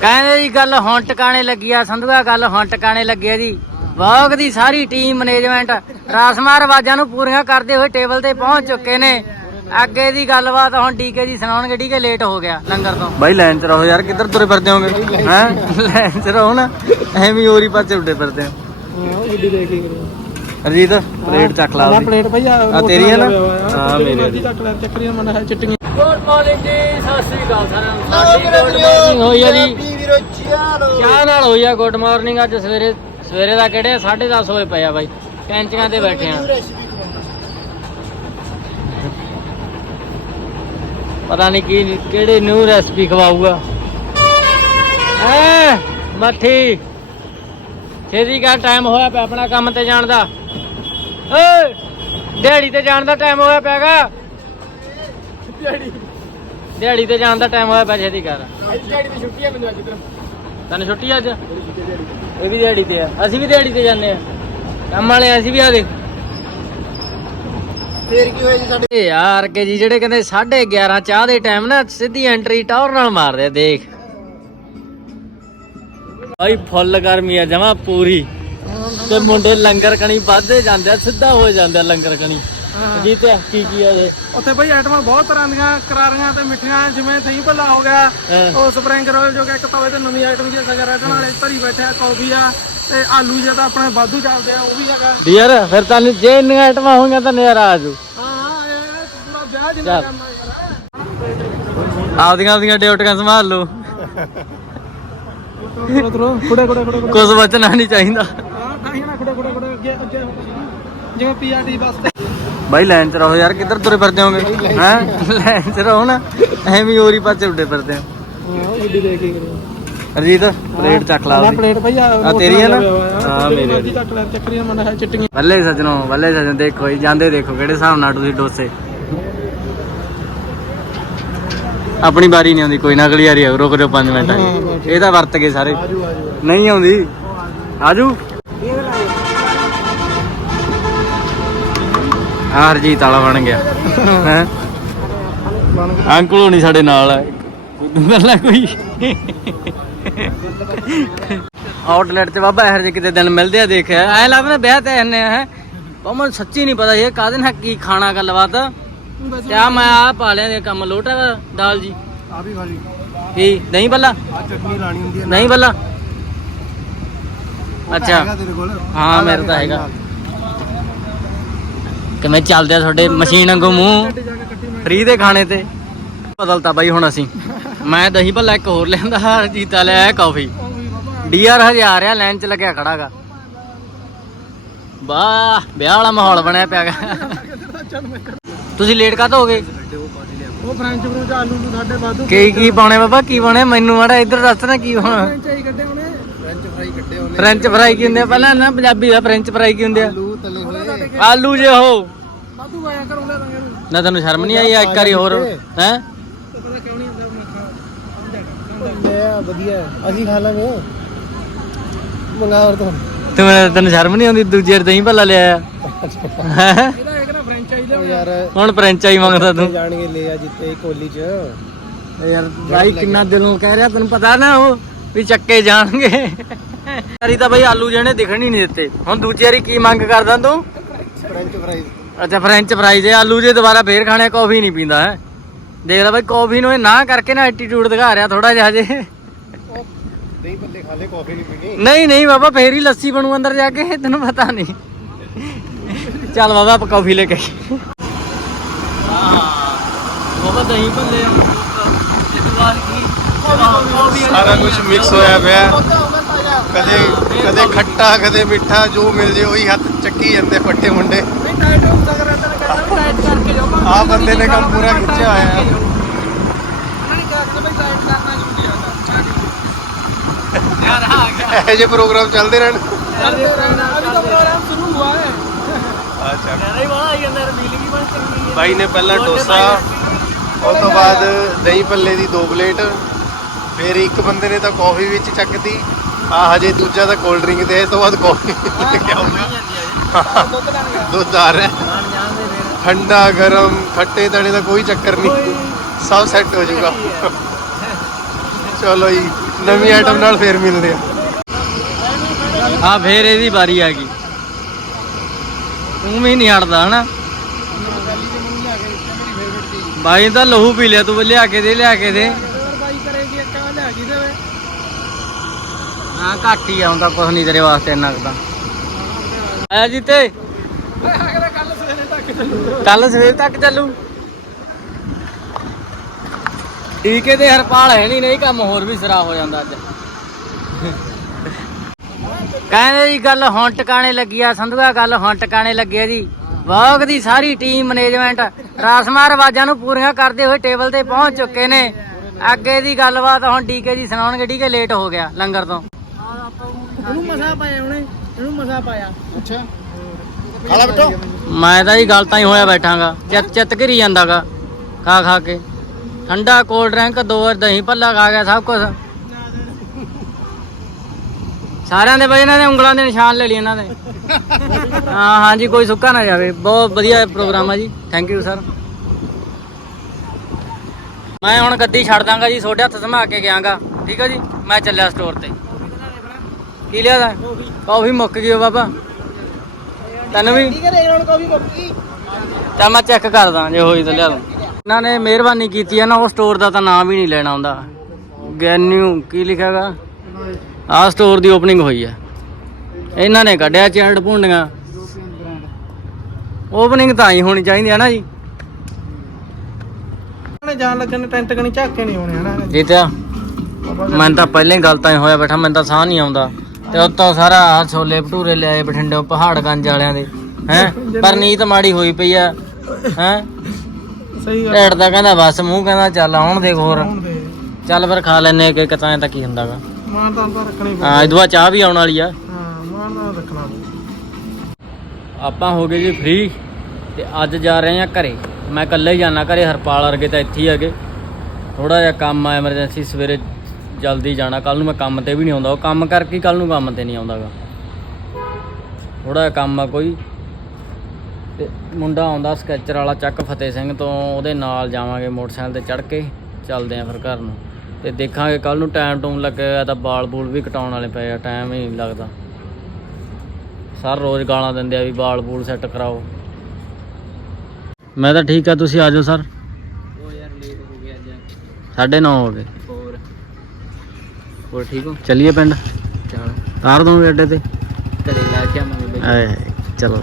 ਕਹਿੰਦੇ ਜੀ ਗੱਲ ਹੁਣ ਟਿਕਾਣੇ ਲੱਗੀ ਆ ਸੰਧੂਆ ਗੱਲ ਹੁਣ ਟਿਕਾਣੇ ਲੱਗੀ ਆ ਜੀ। ਵਾਗ ਦੀ ਸਾਰੀ ਟੀਮ ਮੈਨੇਜਮੈਂਟ ਰਾਸਮਾਰ ਆਵਾਜ਼ਾਂ ਨੂੰ ਪੂਰੀਆਂ ਕਰਦੇ ਹੋਏ ਟੇਬਲ ਤੇ ਪਹੁੰਚ ਚੁੱਕੇ ਨੇ। ਅੱਗੇ ਦੀ ਗੱਲਬਾਤ ਹੁਣ ਡੀਕੇ ਜੀ ਸੁਣਾਉਣਗੇ ਡੀਕੇ ਲੇਟ ਹੋ ਗਿਆ ਲੰਗਰ ਤੋਂ। ਬਾਈ ਲਾਈਨ ਚ ਰਹੋ ਯਾਰ ਕਿੱਧਰ ਤੁਰੇ ਫਿਰਦੇ ਹੋਗੇ? ਹੈ? ਲਾਈਨ ਚ ਰਹੋ ਨਾ ਐਵੇਂ ਹੋਰੀ ਪਾਸੇ ਉੱਡੇ ਫਿਰਦੇ ਹੋ। ਹਾਂ ਗੱਡੀ ਦੇਖ ਕੇ ਅਰਜੀਤ ਪਲੇਟ ਚੱਕ ਲਾ ਆਪਦੀ। ਪਲੇਟ ਭਈਆ ਆ ਤੇਰੀ ਹੈ ਨਾ? ਹਾਂ ਮੇਰੀ ਮੇਰੀ ਚੱਕ ਲੈ ਚੱਕਰੀਆਂ ਮਨ ਹੈ ਚਿੱਟੀਆਂ। ਗੁੱਡ ਮਾਰਨਿੰਗ ਜੀ ਸਤਿ ਸ੍ਰੀ ਅਕਾਲ ਸਾਰਿਆਂ ਨੂੰ। ਸਾਡੀ ਗੁੱਡ ਮਾਰਨਿੰਗ ਹੋਈ ਆ ਜੀ। ਕਿਆ ਨਾਲ ਹੋਈ ਆ ਗੁੱਡ ਮਾਰਨਿੰਗ? ਅੱਜ ਸਵੇਰੇ ਸਵੇਰੇ ਦਾ ਕਿਹੜੇ? 10:30 ਹੋਏ ਪਏ ਆ ਬਾਈ। ਕੈਂਚੀਆਂ ਤੇ ਬੈਠੇ ਆ। ਪਤਾ ਨਹੀਂ ਕੀ ਕਿਹੜੇ ਨਿਊ ਰੈਸਪੀ ਖਵਾਊਗਾ। ਐ ਮੱਠੀ। ਛੇਤੀ ਕਾ ਟਾਈਮ ਹੋਇਆ ਪਿਆ ਆਪਣਾ ਕੰਮ ਤੇ ਜਾਣ ਦਾ। ਓਏ ਦਿਹਾੜੀ ਤੇ ਜਾਣ ਦਾ ਟਾਈਮ ਹੋਇਆ ਪਿਆਗਾ ਦਿਹਾੜੀ। ਤੇ ਜਾਣ ਦਾ ਟਾਈਮ ਹੋਇਆ ਪਿਆ ਛੇਤੀ ਕਰ। ਦਿਹਾੜੀ ਦੀ ਛੁੱਟੀ ਹੈ ਮੈਨੂੰ ਅੱਜ ਤੱਕ ਤੈਨੂੰ ਛੁੱਟੀ ਅੱਜ? ਇਹ ਵੀ ਦਿਹਾੜੀ ਤੇ ਆ। ਅਸੀਂ ਵੀ ਦਿਹਾੜੀ ਤੇ ਜਾਂਦੇ ਆ। ਕੰਮ ਵਾਲੇ ਅਸੀਂ ਵੀ ਆ ਦੇਖ ਫੇਰ ਕੀ ਹੋਇਆ ਜੀ ਸਾਡੇ? ਯਾਰ ਕੇ ਜੀ ਜਿਹੜੇ ਕਹਿੰਦੇ 11:30 ਚਾਹ ਦੇ ਟਾਈਮ ਨਾ ਸਿੱਧੀ ਐਂਟਰੀ ਟਾਵਰ ਨਾਲ ਮਾਰਦੇ ਆ, ਦੇਖ। ਭਾਈ ਫੁੱਲ ਗਰਮੀ ਆ ਜਮਾ ਪੂਰੀ। ਤੇ ਮੁੰਡੇ ਲੰਗਰ ਕਣੀ ਵੱਧਦੇ ਜਾਂਦੇ ਆ ਸਿੱਧਾ ਹੋ ਜਾਂਦੇ ਆ ਲੰਗਰ ਕਣੀ। ਜੀ ਤੇ ਕੀ ਕੀ ਆ ਉੱਥੇ ਬਈ ਆਈਟਮਾਂ ਬਹੁਤ ਤਰ੍ਹਾਂ ਦੀਆਂ ਕਰਾਰੀਆਂ ਤੇ ਮਿੱਠੀਆਂ ਜਿਵੇਂ ਦਹੀਂ ਭੱਲਾ ਹੋ ਗਿਆ ਹਾਂ। ਉਹ ਸਪਰਿੰਗ ਰੋਲ ਜੋ ਕਿ ਇੱਕ ਤਵੇ ਤੇ ਨਵੀਂ ਆਈਟਮ ਜੀ ਸਗਰ ਆਈਟਮ ਵਾਲੇ ਭਰੀ ਬੈਠਿਆ ਕੌਫੀ ਆ ਤੇ ਆਲੂ ਜਿਹੜਾ ਆਪਣੇ ਵਾਧੂ ਚੱਲਦੇ ਆ ਉਹ ਵੀ ਹੈਗਾ। ਯਾਰ ਫਿਰ ਤਾਂ ਜੇ ਇੰਨੀਆਂ ਆਈਟਮਾਂ ਹੋਣਗੀਆਂ ਤਾਂ ਨਜ਼ਾਰਾ ਆ ਜਾਊ। ਹਾਂ ਹਾਂ ਇਹ ਪੂਰਾ ਵਿਆਹ ਜਿੰਨਾ। ਕੰਮ ਆ ਆਪਦੀਆਂ ਆਪਦੀਆਂ ਡਿਊਟੀਆਂ ਸੰਭਾਲ ਲਓ। ਕੁਝ ਬਚਣਾ ਨਹੀਂ ਚਾਹੀਦਾ। ਹਾਂ ਕਾਹੀ ਨਾ ਖੁੜੇ ਖੁੜੇ ਖੁੜੇ ਅੱਗੇ ਅੱਗੇ ਜਿਵੇਂ ਪੀਆਰਟੀ ਬੱਸ ਤੇ। ਬਾਈ ਲਾਈਨ ਚ ਰਹੋ ਯਾਰ ਕਿੱਧਰ ਤੁਰੇ ਫਿਰਦੇ ਹੋਗੇ? ਹੈ? ਲਾਈਨ ਚ ਰਹੋ ਨਾ ਐਵੇਂ ਹੋਰੀ ਪਾਸੇ ਉੱਡੇ ਫਿਰਦੇ ਉਹ ਗੱਡੀ ਕੇ ਅਰਜੀਤ ਪਲੇਟ ਚੱਕ ਲਾ ਆਪਦੀ। ਪਲੇਟ ਭਈਆ ਆ ਤੇਰੀ ਹੈ ਨਾ? ਹਾਂ, ਮੇਰੀ ਹੈ। ਚੱਕ ਲੈ ਚੱਕਰੀਆਂ ਮਨ ਹੈ ਚਿੱਟੀਆਂ। ਬੱਲੇ ਸਜਣੋ ਬੱਲੇ ਸਜਣ ਦੇਖੋ ਜੀ ਜਾਂਦੇ ਦੇਖੋ ਕਿਹੜੇ ਹਿਸਾਬ ਨਾਲ ਤੁਸੀਂ ਡੋਸੇ। ਆਪਣੀ ਵਾਰੀ ਨਹੀਂ ਆਉਂਦੀ ਕੋਈ ਨਾ ਅਗਲੀ ਵਾਰੀ ਆਊ ਰੁਕ ਜਾਓ 5 ਮਿੰਟ। ਇਹ ਤਾਂ ਵਰਤ ਗਏ ਸਾਰੇ। ਨਹੀਂ ਆਉਂਦੀ। ਆਜੂ। ਹਾਂ ਹਰਜੀਤ ਵਾਲਾ ਬਣ ਗਿਆ। ਹੈ? ਅੰਕਲ ਹੋਣੀ ਸਾਡੇ ਨਾਲ ਆ। ਗੱਲਾਂ ਕੋਈ ਆਊਟਲੈਟ ਤੇ ਬਾਬਾ ਇਹੋ ਜਿਹੇ ਕਿਤੇ ਦਿਨ ਮਿਲਦੇ ਆ ਦੇਖਿਆ। ਐ ਲੱਗਦਾ ਵਿਆਹ ਤੇ ਆਨੇ ਹੈ? ਪਰ ਮੈਨੂੰ ਸੱਚੀ ਨਹੀਂ ਪਤਾ ਇਹ ਕਾਹਦੇ ਨਾਲ ਕੀ ਖਾਣਾ ਗੱਲਬਾਤ। ਤੇ ਆ ਮੈਂ ਆ ਪਾ ਲਿਆ ਦੇ ਕੰਮ ਲੋਟਾ ਦਾਲ ਜੀ। ਆ ਵੀ ਭਾਜੀ ਕੀ ਨਹੀਂ ਬੱਲਾ ਆ ਚਟਨੀ ਲਾਣੀ ਹੁੰਦੀ ਹੈ ਨਹੀਂ ਬੱਲਾ ਅੱਛਾ। ਹਾਂ ਮੇਰੇ ਤਾਂ ਹੈਗਾ। ਕਿਵੇਂ ਚੱਲਦੇ ਆ ਤੁਹਾਡੇ ਮਸ਼ੀਨ ਵਾਂਗੂ ਮੂੰਹ? ਕੇ ਮੈਂ ਫ੍ਰੀ ਦੇ ਖਾਣੇ ਤੇ? ਬਦਲਤਾ ਬਾਈ ਹੁਣ ਅਸੀਂ। ਮੈਂ ਦਹੀਂ ਭੱਲਾ ਇੱਕ ਹੋਰ ਲਿਆਂਦਾ ਜੀਤਾ ਲਿਆ ਕਾਫੀ ਡੀਆਰ ਹਜੇ ਆ ਰਿਹਾ ਲਾਈਨ 'ਚ ਲੱਗਿਆ ਖੜਾਗਾ। ਵਾਹ ਵਿਆਹ ਵਾਲਾ ਮਾਹੌਲ ਬਣਿਆ ਪਿਆਗਾ ਮੈਂ ਤੁਸੀਂ ਲੇਟ ਕਾਹਤੋਂ ਹੋ ਗਏ? ਉਹ ਫ੍ਰੈਂਚ ਫਰੂਟ ਆਲੂ ਨੂੰ ਸਾਡੇ ਵਾਧੂ ਕੀ ਕੀ ਪਾਉਣੇ ਬਾਬਾ? ਕੀ ਪਾਉਣੇ? ਮੈਨੂੰ ਮਾੜਾ ਇੱਧਰ ਦੱਸ ਨਾ ਕੀ ਪਾਉਣਾ। ਫ੍ਰੈਂਚ ਫ੍ਰੈਂਚ ਫਰਾਈ ਕੱਢੇ ਉਹਨੇ ਫ੍ਰੈਂਚ ਫਰਾਈ ਕੀ ਹੁੰਦੇ ਆ? ਪਹਿਲਾਂ ਨਾ ਪੰਜਾਬੀ ਦਾ ਫ੍ਰੈਂਚ ਫਰਾਈ ਕੀ ਹੁੰਦੇ ਆ? ਆਲੂ ਤਲੇ ਹੋਏ ਆਲੂ ਜੇ ਹੋ ਵਾਧੂ ਆਇਆ ਕਰ ਉਹਨੇ ਰੰਗੇ ਨੂੰ ਨਾ ਤੈਨੂੰ ਸ਼ਰਮ ਨਹੀਂ ਆਈ ਇੱਕ ਵਾਰੀ ਹੋਰ? ਹੈ ਤੇ ਪਤਾ ਕਿਉਂ ਨਹੀਂ ਹੁੰਦਾ ਮੈਂ ਖਾ ਵਧੀਆ ਅਸੀਂ ਖਾ ਲਾਂਗੇ। ਮੰਗਾ ਹੋਰ ਤੋਂ। ਤੂੰ ਤੈਨੂੰ ਸ਼ਰਮ ਨਹੀਂ ਆਉਂਦੀ? ਦੂਜੇ ਵਾਰ ਦਹੀਂ ਭੱਲਾ ਲਿਆ ਹੈਂ? ਇਹਦਾ ਇੱਕ ਨਾ ਫ੍ਰੈਂਚ ਆਈ ਦਾ ਯਾਰ। ਹੁਣ ਫ੍ਰੈਂਚਾਈ ਮੰਗਦਾ ਤੂੰ। ਜਾਣਗੇ ਲੈ ਆ ਜਿੱਤੇ ਕੋਲੀ ਚ। ਯਾਰ ਭਾਈ ਕਿੰਨਾ ਦਿਲੋਂ ਕਹਿ ਰਿਹਾ ਤੈਨੂੰ ਪਤਾ ਨਾ ਉਹ ਵੀ ਚੱਕੇ ਜਾਣਗੇ। ਯਾਰੀ ਤਾਂ ਭਾਈ ਆਲੂ ਜਿਹੜੇ ਦਿਖਣ ਹੀ ਨਹੀਂ ਦਿੱਤੇ। ਹੁਣ ਦੂਜੀ ਵਾਰੀ ਕੀ ਮੰਗ ਕਰਦਾ ਤੂੰ? ਫ੍ਰੈਂਚ ਫਰਾਈ ਅੱਛਾ ਫ੍ਰੈਂਚ ਫਰਾਈਜ਼ ਹੈ ਆਲੂ ਜੇ ਦੁਬਾਰਾ ਫੇਰ ਖਾਣੇ ਕਾਫੀ ਨਹੀਂ ਪੀਂਦਾ ਹੈ? ਦੇਖ ਲੈ ਭਾਈ ਕਾਫੀ ਨੂੰ ਇਹ ਨਾ ਕਰਕੇ ਨਾ ਐਟੀਟਿਊਡ ਦਿਖਾ ਰਿਹਾ ਥੋੜਾ ਜਿਹਾ ਖਾ ਲੈ ਕਾਫੀ ਨਹੀਂ ਪੀਣੀ। ਨਹੀਂ ਨਹੀਂ ਬਾਬਾ ਫੇਰ ਹੀ ਲੱਸੀ ਬਣੂ ਅੰਦਰ ਜਾ ਕੇ ਤੈਨੂੰ ਪਤਾ ਨਹੀਂ। ਚੱਲ ਬਾਬਾ ਆਪਾਂ ਕਾਫੀ ਲੈ ਕੇ। ਬਾਬਾ ਦਹੀਂ ਭੱਲੇ ਸਾਰਾ ਕੁਝ ਮਿਕਸ ਹੋਇਆ ਪਿਆ। ਕਦੇ ਕਦੇ ਖੱਟਾ ਕਦੇ ਮਿੱਠਾ ਜੋ ਮਿਲ ਜੇ ਉਹੀ ਹੱਥ ਚੱਕੀ ਜਾਂਦੇ ਫੱਟੇ ਮੁੰਡੇ। ਆ ਬੰਦੇ ਨੇ ਕੰਮ ਪੂਰਾ ਖਿੱਚਿਆ ਹੋਇਆ। ਇਹ ਜੇ ਪ੍ਰੋਗਰਾਮ ਚੱਲਦੇ ਰਹਿਣ। ਚੱਲਦੇ ਅੱਛਾ। ਬਾਈ ਨੇ ਪਹਿਲਾਂ ਡੋਸਾ ਉਸ ਤੋਂ ਬਾਅਦ ਦਹੀਂ ਪੱਲੇ ਦੀ ਦੋ ਪਲੇਟ ਫਿਰ ਇੱਕ ਬੰਦੇ ਨੇ ਤਾਂ ਕਾਫੀ ਵਿੱਚ ਚੱਕਤੀ। ਆ ਹਜੇ ਦੂਜਾ ਤਾਂ ਕੋਲਡ ਡਰਿੰਕ ਤੇ ਇਸ ਤੋਂ ਬਾਅਦ ਕਾਫੀ ਕਿਆ ਗਿਆ ਦੁੱਧ ਆ ਰਿਹਾ। ਠੰਡਾ ਗਰਮ ਖੱਟੇ ਤਣੇ ਦਾ ਕੋਈ ਚੱਕਰ ਨਹੀਂ। ਸਭ ਸੈੱਟ ਹੋ ਜਾਊਗਾ। ਚਲੋ ਜੀ ਨਵੀਂ ਆਈਟਮ ਨਾਲ ਫੇਰ ਮਿਲਦੇ ਆ ਆ ਫੇਰ ਇਹਦੀ ਵਾਰੀ ਆ ਗਈ। ਤੂੰ ਵੀ ਨਹੀਂ ਹਟਦਾ ਹਨਾ? ਬਾਈ ਤਾਂ ਲਹੂ ਪੀ ਲਿਆ ਤੂੰ ਲਿਆ ਕੇ ਦੇ ਲਿਆ ਕੇ ਦੇ ਬਾਈ ਕਰੇਗੀ ਇੱਕ ਆ ਲੈ ਜੀ ਦੇਵੇ ਹਾਂ ਘੱਟ ਹੀ ਆਉਂਦਾ ਕੁਛ ਨਹੀਂ ਤੇਰੇ ਵਾਸਤੇ ਇੰਨਾ ਕੁ ਤਾਂ। ਆਇਆ ਜੀਤੇ? ਕੱਲ ਸਵੇਰੇ ਤੱਕ ਚੱਲੂ ਕੱਲ ਸਵੇਰ ਤੱਕ ਚੱਲੂ। ਟੀਕੇ ਤੇ ਹਰਪਾਲ ਹੈ ਨਹੀਂ ਨਹੀਂ ਕੰਮ ਹੋਰ ਵੀ ਸਰਾ ਹੋ ਜਾਂਦਾ ਅੱਜ। ਕਹਿੰਦੇ ਜੀ ਗੱਲ ਹੁਣ ਟਿਕਾਣੇ ਲੱਗੀ ਆ ਸੰਧੂਆ ਗੱਲ ਹੁਣ ਟਿਕਾਣੇ ਲੱਗੀ ਆ ਜੀ। ਵਾਗ ਦੀ ਸਾਰੀ ਟੀਮ ਮੈਨੇਜਮੈਂਟ ਰਾਸਮਾਂ ਰਵਾਜਾਂ ਨੂੰ ਪੂਰੀਆਂ ਕਰਦੇ ਹੋਏ ਟੇਬਲ ਤੇ ਪਹੁੰਚ ਚੁੱਕੇ ਨੇ। ਅੱਗੇ ਦੀ ਗੱਲਬਾਤ ਹੁਣ ਡੀਕੇ ਜੀ ਸੁਣਾਉਣਗੇ ਡੀਕੇ ਲੇਟ ਹੋ ਗਿਆ ਲੰਗਰ ਤੋਂ। ਇਹਨੂੰ ਮਸਾ ਪਾਇਆ ਉਹਨੇ ਇਹਨੂੰ ਮਸਾ ਪਾਇਆ। ਅੱਛਾ। ਖਾਲਾ ਬਟੋ। ਮੈਂ ਤਾਂ ਜੀ ਗੱਲ ਤਾਂ ਹੀ ਹੋਇਆ ਬੈਠਾਂਗਾ। ਚਿੱਤ ਚਿੱਤ ਘਰੀ ਜਾਂਦਾਗਾ। ਖਾ ਖਾ ਕੇ। ਠੰਡਾ ਕੋਲਡ ਡਰਿੰਕ ਦੋ ਵਾਰ ਦਹੀਂ ਭੱਲਾ ਖਾ ਗਿਆ ਸਭ ਕੁਝ ਸਾਰਿਆਂ ਦੇ ਬਈ ਇਹਨਾਂ ਦੇ ਉਂਗਲਾਂ ਦੇ ਨਿਸ਼ਾਨ ਲੈ ਲਈ ਇਹਨਾਂ ਦੇ। ਹਾਂ ਹਾਂਜੀ ਕੋਈ ਸੁੱਕਾ ਨਾ ਜਾਵੇ। ਬਹੁਤ ਵਧੀਆ ਪ੍ਰੋਗਰਾਮ ਆ ਜੀ। ਥੈਂਕ ਯੂ ਸਰ ਮੈਂ ਹੁਣ ਗੱਡੀ ਛੱਡ ਦਾਂਗਾ ਜੀ ਤੁਹਾਡੇ ਹੱਥ ਸਮਾ ਕੇ ਗਿਆਗਾ। ਠੀਕ ਆ ਜੀ? ਮੈਂ ਚੱਲਿਆ ਸਟੋਰ ਤੇ। ਕੀ ਲਿਆ ਦਾ? ਕਾਫੀ ਮੁੱਕ ਗਈ ਓ ਬਾਬਾ। ਤੈਨੂੰ ਵੀ? ਠੀਕ ਹੈ ਹੁਣ ਤਾਂ ਮੈਂ ਚੈੱਕ ਕਰਦਾ ਜੇ ਹੋਈ ਤਾਂ ਲਿਆ ਦੂੰ। ਇਹਨਾਂ ਨੇ ਮਿਹਰਬਾਨੀ ਕੀਤੀ ਹੈ ਨਾ ਉਹ ਸਟੋਰ ਦਾ ਤਾਂ ਨਾਮ ਹੀ ਨਹੀਂ ਲੈਣਾ ਹੁੰਦਾ। ਗੈਨਿਊ ਕੀ ਲਿਖਿਆਗਾ? ਆਹ ਸਟੋਰ ਦੀ ਓਪਨਿੰਗ ਹੋਈ ਹੈ ਇਹਨਾਂ ਨੇ ਕੱਢਿਆ ਚੈਂਟ ਭੁੰਡੀਆਂ। ਓਪਨਿੰਗ ਤਾਂ ਹੀ ਹੋਣੀ ਚਾਹੀਦੀ ਹੈ ਨਾ ਜੀ। ਉਹਨੇ ਜਾਣ ਲੱਗਣ ਟੈਂਟ ਕਣੀ ਝਾਕ ਨਹੀਂ ਆਉਣੇ ਹਨਾ। ਜੀਤਿਆ ਮੈਨੂੰ ਤਾਂ ਪਹਿਲਾਂ ਹੀ ਗਲਤਾਂ ਹੀ ਹੋਇਆ ਬੈਠਾ ਮੈਨੂੰ ਤਾਂ ਸਾਹ ਨਹੀਂ ਆਉਂਦਾ। ਤੇ ਉੱਤੋਂ ਸਾਰਾ ਆਹ ਛੋਲੇ ਭਟੂਰੇ ਲਿਆਏ ਬਠਿੰਡੇ ਪਹਾੜਗੰਜ ਵਾਲਿਆਂ ਦੇ ਹੈ? ਪਰਨੀਤ ਮਾੜੀ ਹੋਈ ਪਈ ਆ ਹੈ? ਸਹੀ ਗੱਲ। ਢੇੜ ਦਾ ਕਹਿੰਦਾ ਬਸ ਮੂੰਹ ਕਹਿੰਦਾ ਚੱਲ ਆਉਣ ਦੇ ਹੋਰ। ਹੁਣ ਦੇ। ਚੱਲ ਫਿਰ ਖਾ ਲੈਨੇ ਇੱਕ ਇੱਕ ਤਾਂ ਕੀ ਹੁੰਦਾਗਾ। ਮਾਨ ਤਾਂ ਤਾਂ ਰੱਖਣੀ ਪਊ। ਹਾਂ ਇਦਵਾ ਚਾਹ ਵੀ ਆਉਣ ਵਾਲੀ ਆ। ਹਾਂ ਮਾਨ ਤਾਂ ਰੱਖਣਾ ਪਊ। ਆਪਾਂ ਹੋ ਗਏ ਜੀ ਫ੍ਰੀ ਤੇ ਅੱਜ ਜਾ ਰਹੇ ਹਾਂ ਘਰੇ। ਮੈਂ ਇਕੱਲੇ ਹੀ ਜਾਣਾ ਘਰੇ ਹਰਪਾਲ ਵਰਗੇ ਤਾਂ ਇੱਥੇ ਹੀ ਹੈਗੇ। ਥੋੜਾ ਜਿਹਾ ਕੰਮ ਆ ਐਮਰਜੈਂਸੀ ਸਵੇਰੇ ਜਲਦੀ ਜਾਣਾ ਕੱਲ ਨੂੰ ਮੈਂ ਕੰਮ ਤੇ ਵੀ ਨਹੀਂ ਆਉਂਦਾ। ਉਹ ਕੰਮ ਕਰਕੇ ਕੱਲ ਨੂੰ ਕੰਮ ਤੇ ਨਹੀਂ ਆਉਂਦਾਗਾ। ਥੋੜਾ ਜਿਹਾ ਕੰਮ ਆ ਕੋਈ। ਤੇ ਮੁੰਡਾ ਆਉਂਦਾ ਸਕੈਚਰ ਵਾਲਾ ਚੱਕ ਫਤਿਹ ਸਿੰਘ ਤੋਂ ਉਹਦੇ ਨਾਲ ਜਾਵਾਂਗੇ ਮੋਟਰਸਾਈਕਲ ਤੇ ਚੜ ਕੇ। ਚੱਲਦੇ ਆਂ ਫਿਰ ਘਰ ਨੂੰ। ਤੇ ਦੇਖਾਂਗੇ ਕੱਲ ਨੂੰ ਟਾਈਮ ਟੂਮ ਲੱਗੇਗਾ ਤਾਂ ਬਾਲ ਬੂਲ ਵੀ ਕਟਾਉਣ ਵਾਲੇ ਪਏ ਆ ਟਾਈਮ ਹੀ ਨਹੀਂ ਲੱਗਦਾ। ਸਰ ਰੋਜ਼ ਗਾਲਾਂ ਦਿੰਦੇ ਆ ਵੀ ਬਾਲ ਬੂਲ ਸੈੱਟ ਕਰਾਓ। ਮੈਂ ਤਾਂ ਠੀਕ ਆ ਤੁਸੀਂ ਆ ਜਾਓ ਸਰ। ਉਹ ਯਾਰ ਲੇਟ ਹੋ ਗਿਆ ਅੱਜ। ਸਾਢੇ ਨੌ ਹੋ ਗਏ। ਹੋਰ ਠੀਕ ਹੋ? ਚਲਿਏ ਪਿੰਡ? ਚਲ। ਤਾਰ ਦੋਗੇ ਅੱਡੇ ਤੇ? ਘਰੇ ਲਾ ਕੇ ਆਵਾਂਗੇ ਬਈ। ਆਏ ਚਲੋ।